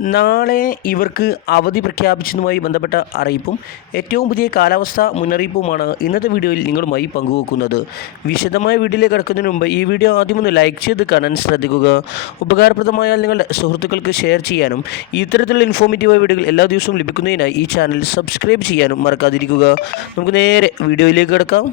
നാളെ ഇവർക്ക് അവധി പ്രഖ്യാപിച്ചതുമായി ബന്ധപ്പെട്ട അറിയിപ്പും ഏറ്റവും പുതിയ കാലാവസ്ഥാ മുന്നറിയിപ്പുമാണ് ഇന്നത്തെ വീഡിയോയിൽ നിങ്ങളുമായി പങ്കുവെക്കുന്നത്. വിശദമായ വീഡിയോയിലേക്ക് കടക്കുന്നതിന് മുമ്പ് ഈ വീഡിയോ ആദ്യമൊന്ന് ലൈക്ക് ചെയ്ത് കാണാൻ ശ്രദ്ധിക്കുക. ഉപകാരപ്രദമായാൽ നിങ്ങളുടെ സുഹൃത്തുക്കൾക്ക് ഷെയർ ചെയ്യാനും ഇത്തരത്തിലുള്ള ഇൻഫോർമേറ്റീവായ വീഡിയോകൾ എല്ലാ ദിവസവും ലഭിക്കുന്നതിനായി ഈ ചാനൽ സബ്സ്ക്രൈബ് ചെയ്യാനും മറക്കാതിരിക്കുക. നമുക്ക് നേരെ വീഡിയോയിലേക്ക് കിടക്കാം.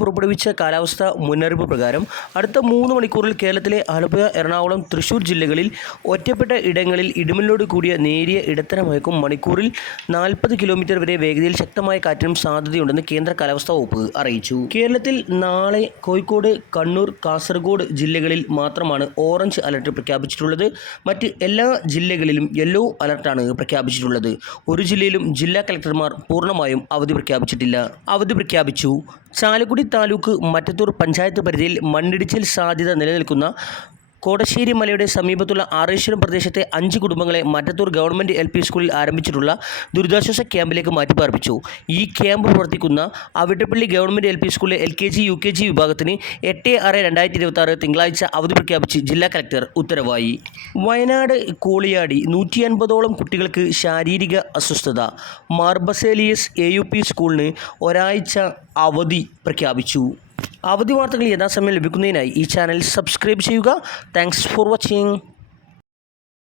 പുറപ്പെടുവിച്ച കാലാവസ്ഥാ മുന്നറിയിപ്പ് പ്രകാരം അടുത്ത 3 മണിക്കൂറിൽ കേരളത്തിലെ ആലപ്പുഴ, എറണാകുളം, തൃശൂർ ജില്ലകളിൽ ഒറ്റപ്പെട്ട ഇടങ്ങളിൽ ഇടിമിന്നലോട് കൂടിയ നേരിയ ഇടത്തരം മഴയ്ക്കും മണിക്കൂറിൽ 40 കിലോമീറ്റർ വരെ വേഗതയിൽ ശക്തമായ കാറ്റിനും സാധ്യതയുണ്ടെന്ന് കേന്ദ്ര കാലാവസ്ഥാ വകുപ്പ് അറിയിച്ചു. കേരളത്തിൽ നാളെ കോഴിക്കോട്, കണ്ണൂർ, കാസർഗോഡ് ജില്ലകളിൽ മാത്രമാണ് ഓറഞ്ച് അലർട്ട് പ്രഖ്യാപിച്ചിട്ടുള്ളത്. മറ്റ് എല്ലാ ജില്ലകളിലും യെല്ലോ അലർട്ടാണ് പ്രഖ്യാപിച്ചിട്ടുള്ളത്. ഒരു ജില്ലയിലും ജില്ലാ കളക്ടർമാർ പൂർണ്ണമായും അവധി പ്രഖ്യാപിച്ചു. ചാലക്കുടി താലൂക്ക് മറ്റത്തൂർ പഞ്ചായത്ത് പരിധിയിൽ മണ്ണിടിച്ചിൽ സാധ്യത നിലനിൽക്കുന്ന കോടശ്ശേരി മലയുടെ സമീപത്തുള്ള ആറേശ്വരം പ്രദേശത്തെ 5 കുടുംബങ്ങളെ മറ്റത്തൂർ ഗവൺമെൻറ് LP സ്കൂളിൽ ആരംഭിച്ചിട്ടുള്ള ദുരിതാശ്വാസ ക്യാമ്പിലേക്ക് മാറ്റിപ്പാർപ്പിച്ചു. ഈ ക്യാമ്പ് പ്രവർത്തിക്കുന്ന അവിട്ടപ്പള്ളി ഗവൺമെൻറ് LP സ്കൂളിലെ LKG UKG വിഭാഗത്തിന് 8/6/2026 തിങ്കളാഴ്ച അവധി പ്രഖ്യാപിച്ച് ജില്ലാ കളക്ടർ ഉത്തരവായി. വയനാട് കോളിയാടി 150ഓളം കുട്ടികൾക്ക് ശാരീരിക അസ്വസ്ഥത. മാർബസേലിയസ് AUP സ്കൂളിന് ഒരാഴ്ച അവധി പ്രഖ്യാപിച്ചു. അവധി വാർത്തകൾ യഥാസമയം ലഭിക്കുന്നതിനായി ഈ ചാനൽ സബ്സ്ക്രൈബ് ചെയ്യുക. Thanks for watching.